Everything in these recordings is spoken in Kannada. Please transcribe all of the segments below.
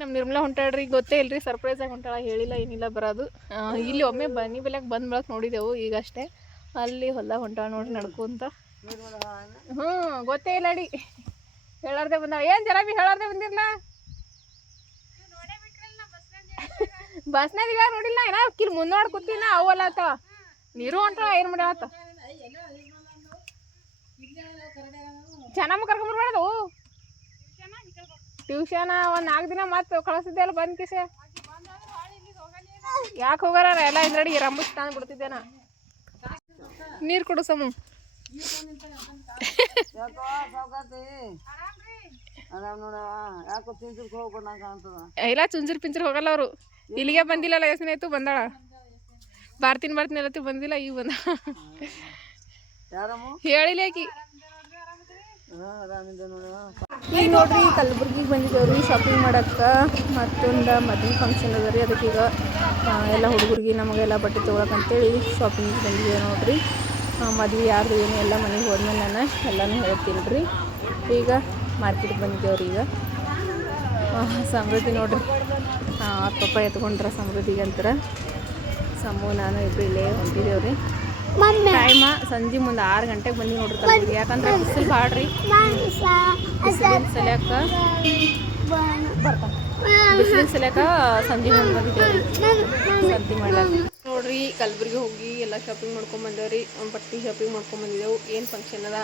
ನಮ್ಮ ನಿರ್ಮಲಾ ಹೊಂಟಾಳ್ರಿ, ಗೊತ್ತೇ ಇಲ್ರಿ, ಸರ್ಪ್ರೈಸ್ ಆಗಿ ಹೊಂಟಾಳ, ಹೇಳಿಲ್ಲ ಏನಿಲ್ಲ ಬರೋದು. ಇಲ್ಲಿ ಒಮ್ಮೆ ಬನ್ನಿ ಬೆಲೆಗೆ ಬಂದು ಬೆಳಕ್ ನೋಡಿದೆವು ಈಗಷ್ಟೇ. ಅಲ್ಲಿ ಹೊಲ್ದಾಗ ಹೊಂಟಾಳ ನೋಡ್ರಿ ನಡ್ಕೊಂತ. ಗೊತ್ತೇ ಇಲ್ಲ ಅಡಿ, ಹೇಳಾರ್ದೆ ಬಂದ. ಏನು ಜರಾಬಿ ಹೇಳಾರ್ದೆ ಬಂದಿರ್ಲ ಬಸ್ನಾಗ ಇವಾಗ ನೋಡಿಲ್ಲ ಏನ ಕಿಲ್ ಮುಂದೋಡ್ ಕೂತಿನ ಅವಲ್ಲ ಆತ ನೀರು ಹೊಂಟಾಳ. ಏನು ಮಾಡ್ಯಾತ ಚೆನ್ನಾಗಿ ಕರ್ಕೊಂಬರ್ಬಾರ್ದು ಟ್ಯೂಷನ್. ಒಂದು 4 ದಿನ ಮತ್ತೆ ಕಳಿಸಿದ್ದೆ ಅಲ್ಲ ಬಂದ್ ಕಿಸೆ. ಯಾಕೆ ಹೋಗಾರ ಎಲ್ಲ ಇದ್ರಡಿ ರಂಬುಸ್ ತಂದು ಬಿಡ್ತಿದ್ದೇನ. ನೀರು ಕೊಡು ಸಮು. ಇಲ್ಲ ಚುಂಚುರ್ ಪಿಂಚರ್ ಹೋಗಲ್ಲ ಅವರು. ಇಲ್ಲಿಗೆ ಬಂದಿಲ್ಲಲ್ಲ, ಯೋಚನೆ ಆಯ್ತು ಬಂದಾಳ. ಬರ್ತೀನಿ ಎಲ್ಲತ್ತು ಬಂದಿಲ್ಲ, ಈಗ ಬಂದ. ಹೇಳಿಲ್ಲ ಆಕಿ. ಈಗ ನೋಡ್ರಿ ಕಲಬುರ್ಗಿಗೆ ಬಂದಿದ್ದೇವ್ರಿ ಶಾಪಿಂಗ್ ಮಾಡಕ್ಕೆ. ಮತ್ತೊಂದು ಮದುವೆ ಫಂಕ್ಷನ್ ಅದ ರೀ, ಅದಕ್ಕೆ ಈಗ ಎಲ್ಲ ಹುಡುಗರಿಗೆ ನಮಗೆಲ್ಲ ಬಟ್ಟೆ ತೊಗೊಳಕಂತೇಳಿ ಶಾಪಿಂಗಿಗೆ ಬಂದಿದ್ದೇವೆ ನೋಡ್ರಿ. ಮದುವೆ ಯಾರ್ದು ಏನು ಎಲ್ಲ ಮನೆಗೆ ಹೋದ್ಮೇಲೆ ನಾನು ಎಲ್ಲನೂ ಹೇಳ್ತೀನಿ ರೀ. ಈಗ ಮಾರ್ಕೆಟ್ಗೆ ಬಂದಿದ್ದೇವ್ರಿ. ಈಗ ಸಮೃದ್ಧಿ ನೋಡ್ರಿ, ಅವ್ರ ಪಪ್ಪ ಎತ್ಕೊಂಡ್ರ ಸಮೃದ್ಧಿಗೆ ಅಂತಾರೆ. ಸಮೂ ನಾನು ಇಬ್ಬರು ಇಲ್ಲೇ ಹೊಂಟಿದ್ದೇವ್ರಿ. ಟೈಮ ಸಂಜೆ ಮುಂದೆ 6 ಗಂಟೆಗೆ ಬಂದು ನೋಡ್ರಿ ಕಲಬುರ್ಗಿ. ಯಾಕಂದ್ರೆ ಬಿಸಿಲು ಬಾಡ್ರಿ, ಬಿಸಿಲಿನ ಸಲ್ಯಾಕ ಸಂಜೆ ಮುಂದೆ ಬಂದಿದ್ದೇವ್ರಿ ಸಂತಿ ಮಾಡ್ಲಾಕ. ನೋಡ್ರಿ ಕಲಬುರ್ಗಿ ಹೋಗಿ ಎಲ್ಲ ಶಾಪಿಂಗ್ ಮಾಡ್ಕೊಂಡ್ ಬಂದೇವ್ರಿ. ಬಟ್ಟೆ ಶಾಪಿಂಗ್ ಮಾಡ್ಕೊಂಡ್ ಬಂದಿದ್ದೆವು. ಏನು ಫಂಕ್ಷನ್ ಅದ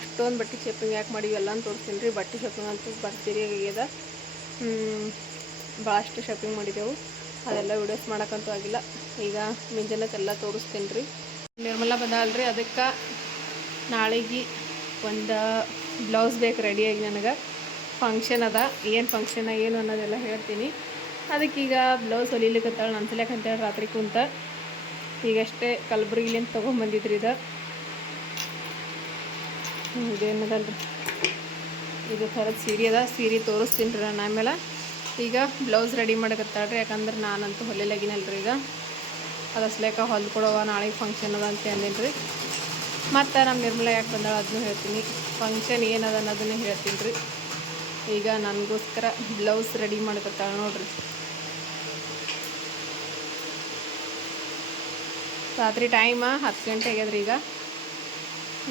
ಅಷ್ಟೊಂದು ಬಟ್ಟೆ ಶಾಪಿಂಗ್ ಯಾಕೆ ಮಾಡಿವಿ ಎಲ್ಲ ಅಂತ ತೋರಿಸ್ತೀನಿ ರೀ. ಬಟ್ಟೆ ಶಾಪಿಂಗ್ ಅಂತೂ ಬರ್ತೀರಿ ಆಗ್ಯದ. ಭಾಳಷ್ಟು ಶಾಪಿಂಗ್ ಮಾಡಿದೆವು, ಅದೆಲ್ಲ ವಿಡಿಯೋಸ್ ಮಾಡೋಕ್ಕಂತೂ ಆಗಿಲ್ಲ. ಈಗ ಮುಂಜಾನೆಲ್ಲ ತೋರಿಸ್ತೀನಿ ರೀ. ನಿರ್ಮಲಾ ಬಂದಾಳ್ರಿ, ಅದಕ್ಕೆ ನಾಳೆಗೆ ಒಂದು ಬ್ಲೌಸ್ ಬೇಕು ರೆಡಿಯಾಗಿ. ನನಗೆ ಫಂಕ್ಷನ್ ಅದ, ಏನು ಫಂಕ್ಷನ್ ಏನು ಅನ್ನೋದೆಲ್ಲ ಹೇಳ್ತೀನಿ. ಅದಕ್ಕೀಗ ಬ್ಲೌಸ್ ಹೊಲಿಲಿಕ್ಕತ್ತಾಳೆ ನನ್ನ ಸಲ್ಯಾಕ ಅಂತೇಳಿ ರಾತ್ರಿ ಕುಂತ. ಈಗಷ್ಟೇ ಕಲಬುರ್ಗಿಲಿಂದ ತೊಗೊಂಬಂದಿದ್ರಿ. ಇದೇನದಲ್ರಿ, ಇದು ಥರದ ಸೀರೆ ಅದ. ಸೀರೆ ತೋರಿಸ್ತೀನಿ ರೀ ನಾನು ಆಮೇಲೆ. ಈಗ ಬ್ಲೌಸ್ ರೆಡಿ ಮಾಡಕತ್ತಾಳ್ರಿ, ಯಾಕಂದ್ರೆ ನಾನಂತೂ ಹೊಲಿಲಾಗಿನಲ್ರಿ. ಈಗ ಅದಸ್ಲೇಕ ಹೊಲ್ಕೊಡವ, ನಾಳೆಗೆ ಫಂಕ್ಷನ್ ಅದ ಅಂತ ಅಂದಿನಿ ರೀ. ಮತ್ತು ನಮ್ಮ ನಿರ್ಮಲಾ ಯಾಕೆ ಬಂದಾಳ ಅದನ್ನು ಹೇಳ್ತೀನಿ. ಫಂಕ್ಷನ್ ಏನದ ಅನ್ನೋದನ್ನೇ ಹೇಳ್ತೀನಿ ರೀ. ಈಗ ನನಗೋಸ್ಕರ ಬ್ಲೌಸ್ ರೆಡಿ ಮಾಡಕತ್ತಾಳ ನೋಡ್ರಿ. ರಾತ್ರಿ ಟೈಮ 10 ಗಂಟೆ ಆಗ್ಯದ್ರಿ. ಈಗ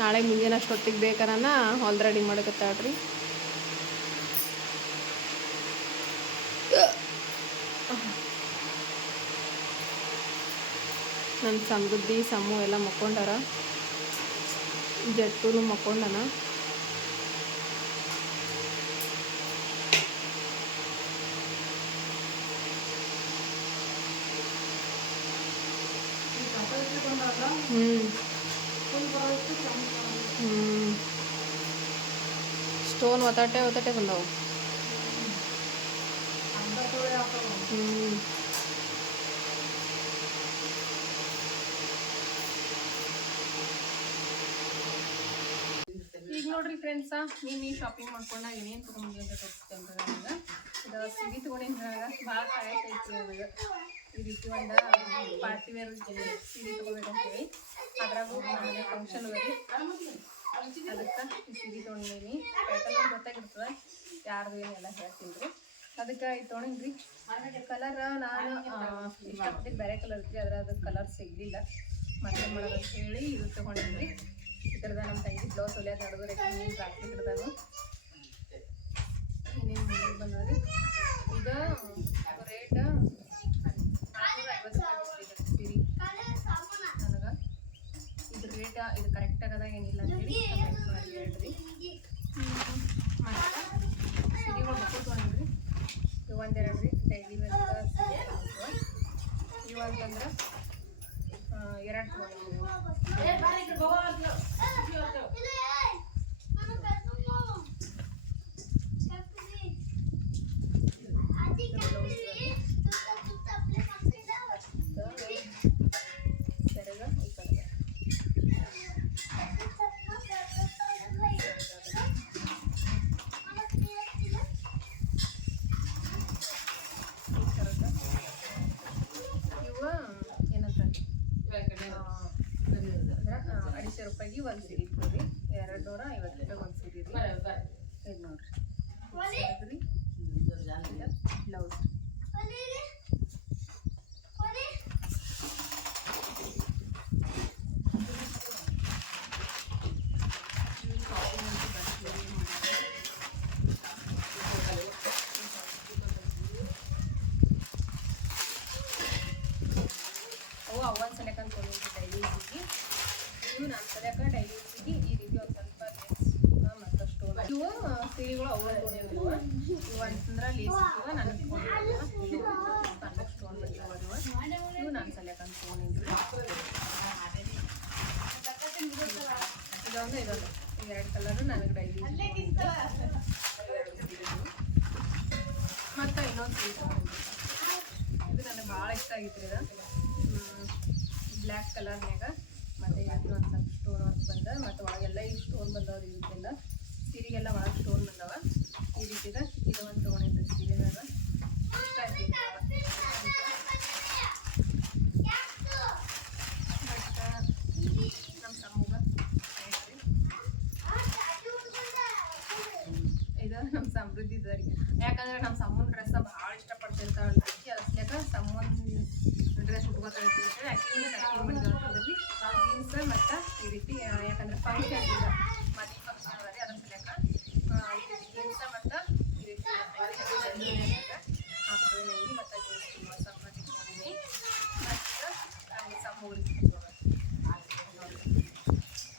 ನಾಳೆ ಮುಂಜಾನೆ ಅಷ್ಟೊತ್ತಿಗೆ ಬೇಕಾನ ಹೊಲ್ದು ರೆಡಿ ಮಾಡಕತ್ತಾಳ್ರಿ. ನನ್ನ ಸಮೃದ್ಧಿ ಸಮೂ ಎಲ್ಲ ಮಕ್ಕೊಂಡಾರ, ಜಟ್ಟುನು ಮಕ್ಕೊಂಡನ. ಸ್ಟೋನ್ ಒತ್ತಾಟೆ ಬಂದವು. ಈಗ ನೋಡ್ರಿ ಫ್ರೆಂಡ್ಸ, ನೀನು ಶಾಪಿಂಗ್ ಮಾಡ್ಕೊಂಡಾಗ ಏನೇನು ತೊಗೊಂಡು ಅಂತ ತೋರಿಸ್ತೇನೆ ನನಗೆ. ಇದು ಸೀರೆ ತೊಗೊಂಡಿದ್ರಾಗ ಭಾಳ ಕಾಯಕೈತಿ ನನಗೆ. ಈ ರೀತಿ ಒಂದು ಪಾರ್ಟಿ ವೇರ್ ಸೀರೆ ತೊಗೋಬೇಕಂತೇಳಿ. ಅದ್ರಾಗೂ ನಮಗೆ ಫಂಕ್ಷನ್ ಅದ ರೀ, ಅದಕ್ಕೆ ಈ ಸೀರೆ ತೊಗೊಂಡೀನಿ. ಪ್ಯಾಟರ್ನ್ ಗೊತ್ತಾಗಿರ್ತದೆ ಯಾರ್ದು ಏನೆಲ್ಲ ಹೇಳ್ತೀನಿ ರೀ. ಅದಕ್ಕೆ ಇದು ತೊಗೊಂಡಿನಿ. ಕಲರ್ ನಾನು ಇಷ್ಟಪಟ್ಟಿದ್ದು ಬೇರೆ ಕಲರ್ ಇತ್ತು, ಆದರೆ ಅದು ಕಲರ್ ಸಿಗಲಿಲ್ಲ. ಮತ್ತೆ ಮಾಡೋದಂತ ಹೇಳಿ ಇದು ತೊಗೊಂಡಿನಿ. ಇದ್ರದ ನಮ್ಮ ತಂಗಿ ಬ್ಲೌಸ್ ಹೊಲಿಯೋದು ನಡೆದ್ರೆ ನೀನು ರಾತ್ರಿ ಹಿಡ್ದಾನು ಇನ್ನೇನು ಮುಂದೆ ಬಂದ್ರಿ. ಇದು ರೇಟ್ 450 ಸೀರೆ ನನಗೆ. ಇದ್ರ ರೇಟ್ ಇದು ಕರೆಕ್ಟ್ ಆಗದ ಏನಿಲ್ಲ ಅಂತೇಳಿ ಕಮೆಂಟ್ ಮಾಡಿ ಹೇಳ್ರಿ. ಮತ್ತು ಸೀರೆಗಳು ಮಕ್ಕಳು ತೊಗೊಂಡ್ರಿ. ಇವು ಒಂದೆರಡು ರೀ ಡೈಲಿ ವೇರ್ ಸೀರೆ. ಇವು ಅಂತಂದ್ರೆ 2 ತೊಗೊಂಡಿದ್ದೀವಿ. ರೂಪಾಯಿಗೆ ಒಂದು ಸೀರೆ ಇತ್ತು ರೀ. 250 ರೂಪಾಯಿಗೆ ಒಂದು ಸೀರೆ ರೀ. ಇದು ನೋಡ್ರಿ, ಇದು ಬ್ಲೌಸ್ ಡೈಲಿ ಯೂಸಿಗೆ. ಇವು ನಮ್ಮ ಸರಿಯಾಕ ಡೈಲಿ ಯೂಸಿಗೆ ಈ ರೀತಿ ಒಂದು ಸ್ವಲ್ಪ ಮತ್ತು ಸ್ಟೋನ್. ಇವು ಸೀರೆಗಳು ಅವು ತೊಗೊಂಡಿರುವ ಇವು ಅಂತಂದ್ರೆ ಲೇಸ್ ಇವ ನನಗೆ ತೊಗೊಂಡಿರುವ ಸ್ಟೋನ್ ಬಂದಿರುವ ಇವು ನಾನು ಸಲಿಯಾಕಂತ ತೊಗೊಂಡಿದ್ರಿ. ಇದೊಂದು ಇದೊಂದು ಈ 2 ಕಲರು ನನಗೆ ಡೈಲಿ ಮತ್ತು ಇನ್ನೊಂದು ಸೀರೆ ತೊಗೊಂಡಿದ್ರಿ. ಇದು ನನಗೆ ಭಾಳ ಇಷ್ಟ ಆಗಿತ್ತು. ಇದು ಬ್ಲ್ಯಾಕ್ ಕಲರ್ನಾಗ ಮತ್ತು ಯಾಕೆ ಒಂದು ಸ್ವಲ್ಪ ಸ್ಟೋನ್ ವರ್ಕ್ ಬಂದ ಮತ್ತು ಒಳಗೆಲ್ಲ ಈ ಸ್ಟೋನ್ ಬಂದವ್ರು ಇದಕ್ಕೆಲ್ಲ ಸೀರೆಗೆಲ್ಲ ಒಳಗೆ ಸ್ಟೋನ್ ಬಂದವ ಈ ರೀತಿದ. ಇದು ಒಂದು ತೊಗೊಂಡಿದ್ರಿ ಸೀರೆನಾಗ ಇಷ್ಟ ಆಯ್ತು. ಮತ್ತು ನಮ್ಮ ತಮ್ಮಗ ಐತ್ರಿ ಇದು ನಮ್ಮ ಸಮೃದ್ಧಿ ಇದ್ದರಿ. ಯಾಕಂದ್ರೆ ನಮ್ಮ ಸಮ್ಮನ ಡ್ರೆಸ್ ಭಾಳ ಇಷ್ಟಪಡ್ತಿರ್ತಾವಲ್ರಿ. ಅದಕ್ಕೆ ಸಮ್ಮನ ಡ್ರೆಸ್ ಉಟ್ಕೋತಾ ಇರ್ತೀವಿ ಅಂತ ಹೇಳಿ ಆ್ಯಕ್ಟಿಂಗ್ ಮಾಡಿದ್ವಿ ಜೀನ್ಸ್ ಮತ್ತು ಈ ರೀತಿ. ಯಾಕಂದ್ರೆ ಫಂಕ್ಷನ್ ಇಲ್ಲ ಮದುವೆ ಫಂಕ್ಷನ್ ಅದ ರೀ ಅದ್ರ ಸಲಕ ಜೀನ್ಸ್ ಮತ್ತು ಈ ರೀತಿ ಹಾಕ್ತೇವೆ ನಂಗೆ ಮತ್ತು ಜೀನ್ಸ್ ಸಂಬಂಧಿ ತೊಗೊಂಡಿನಿ ಮತ್ತು ಸಮ್ಮೂರಿ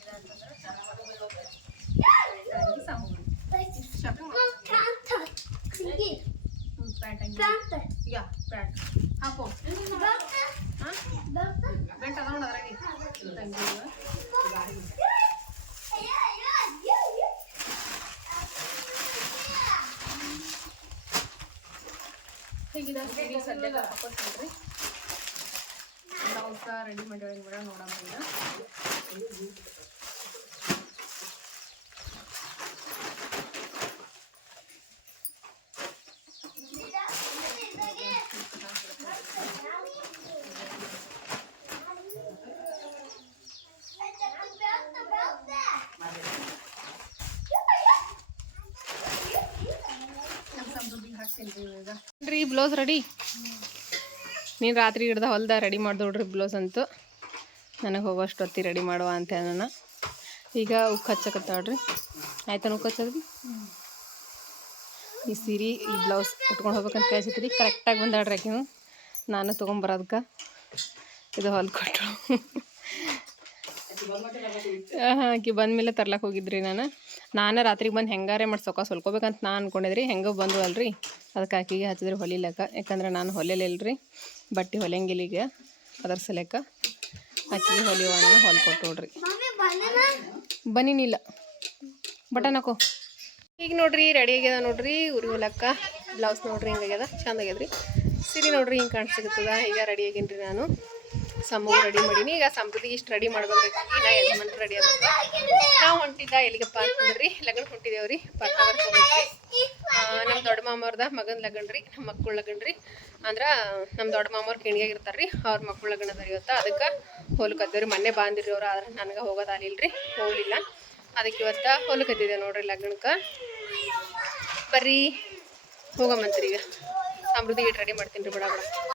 ಇದಂತಂದ್ರೆ ಸಮ್ಮೂರಿ ಶಾಪಿಂಗ್ ಪ್ಯಾಂಟ್ ಹಂಗೆ ಯಾ ಪ್ಯಾಂಟ್ ಹಾಕೋ ಹಾಂ ಬೆಂಟ್ ಅದ ನೋಡಿ ಅದ್ರಾಗೆ ತಂಗಿ. ಹೀಗಿದೆ ಸೀರೆ ಸದ್ಯಕ್ಕೆ ಹಾಕೋತೀನ್ರಿ. ಬ್ಲೌಸ ರೆಡಿ ಮಾಡಿ ಕೂಡ ನೋಡೋಣ. ರೀ ಬ್ಲೌಸ್ ರೆಡಿ. ನೀನು ರಾತ್ರಿ ಹಿಡ್ದ ಹೊಲ್ದ ರೆಡಿ ಮಾಡ್ದೋಡ್ರಿ ಬ್ಲೌಸ್ ಅಂತೂ. ನನಗೆ ಹೋಗೋಷ್ಟು ಹೊತ್ತಿ ರೆಡಿ ಮಾಡುವ ಅಂತ ನಾನು ಈಗ ಉಕ್ಕ ಹಚ್ಚಕತ್ತಾಳ್ರಿ. ಆಯ್ತಾನ ಉಕ್ಕ ಹಚ್ಚದ್ರಿ. ಈ ಸೀರೆ ಈ ಬ್ಲೌಸ್ ಉಟ್ಕೊಂಡು ಹೋಗ್ಬೇಕಂತ ಕಳ್ಸಿದ್ರಿ. ಕರೆಕ್ಟಾಗಿ ಬಂದಾಳ್ರಿ ಆಕಿನು. ನಾನು ತೊಗೊಂಬರೋದಕ್ಕೆ ಇದು ಹೊಲ್ಕೊಟ್ರು. ಆಕಿ ಬಂದಮೇಲೆ ತರ್ಲಕ್ಕೆ ಹೋಗಿದ್ರಿ. ನಾನು ರಾತ್ರಿಗೆ ಬಂದು ಹೆಂಗಾರೆ ಮಾಡಿ ಹೊಲ್ಕೋಬೇಕಂತ ನಾನು ಅನ್ಕೊಂಡಿದ್ರಿ. ಹೆಂಗೋ ಬಂದು ಅಲ್ರಿ ಅದಕ್ಕೆ ಆಕಿಗೆ ಹಚ್ಚಿದ್ರಿ ಹೊಲಿಲಕ್ಕ. ಯಾಕಂದ್ರೆ ನಾನು ಹೊಲಿಲಿಲ್ರಿ ಬಟ್ಟೆ ಹೊಲಿಯಂಗಿಲ್ಲ ಈಗ. ಅದ್ರ ಸಲಕ್ಕ ಆಕಿಗೆ ಹೊಲಿಯೋಣ ಹೊಲ್ಕೊಟ್ಟು ನೋಡ್ರಿ. ಬನ್ನಿನಿಲ್ಲ ಬಟನ್ ಹಾಕೋ. ಈಗ ನೋಡ್ರಿ ರೆಡಿ ಆಗ್ಯದ ನೋಡ್ರಿ ಊರಿಗೆ ಹೊಲಕ್ಕ. ಬ್ಲೌಸ್ ನೋಡ್ರಿ ಹಿಂಗಾಗ್ಯದ ಚಂದ ಆಗ್ಯದ್ರಿ. ಸೀರೆ ನೋಡ್ರಿ ಹಿಂಗೆ ಕಾಣಿಸ್ತಿರ್ತದ. ಈಗ ರೆಡಿ ಆಗೀನಿ ನಾನು. ಸಮ್ಮು ರೆಡಿ ಮಾಡೀನಿ. ಈಗ ಸಮೃದ್ಧಿಗೆ ಇಷ್ಟು ರೆಡಿ ಮಾಡ್ಬೇಕ್ರಿ. ನಾ ಯಜಮಾನ್ರು ರೆಡಿ ಆಗ ನಾವು ಹೊಂಟಿದ್ದ ಎಲ್ಲಿಗಪ್ಪ ಅಂತಂದ್ರಿ ಲಗ್ನ ಹೊಂಟಿದೇವ್ರಿ. ಪಾರ್ಟ್ನರ್ ಹೋಗ್ಬೇಕ್ರಿ. ನಮ್ಮ ದೊಡ್ಡ ಮಾಮವ್ರದ ಮಗನ ಲಗ್ನ ರೀ. ನಮ್ಮ ಮಕ್ಕಳು ಲಗ್ನ ರೀ. ಅಂದ್ರೆ ನಮ್ಮ ದೊಡ್ಡ ಮಾಮವ್ರು ಕಿಣಿಯಾಗಿರ್ತಾರೆ ರೀ. ಅವ್ರ ಮಕ್ಕಳು ಲಗ್ನ ಅದ ಇವತ್ತು. ಅದಕ್ಕೆ ಹೋಲ್ಕತ್ತೇವ್ರಿ. ಮೊನ್ನೆ ಬಂದಿರಿ ಅವ್ರು. ಆದ್ರೆ ನನಗೆ ಹೋಗೋದಾಲಿಲ್ರಿ, ಹೋಗಲಿಲ್ಲ. ಅದಕ್ಕೆ ಇವತ್ತು ಹೋಲ್ಕತ್ತಿದ್ದೆ ನೋಡ್ರಿ ಲಗ್ನಕ್ಕೆ. ಬರ್ರಿ ಹೋಗಮ್ಮಂತ್ರಿ. ಈಗ ಸಮೃದ್ಧಿಗೆ ರೆಡಿ ಮಾಡ್ತೀನಿ ರೀ ಬಡ ಬಡ.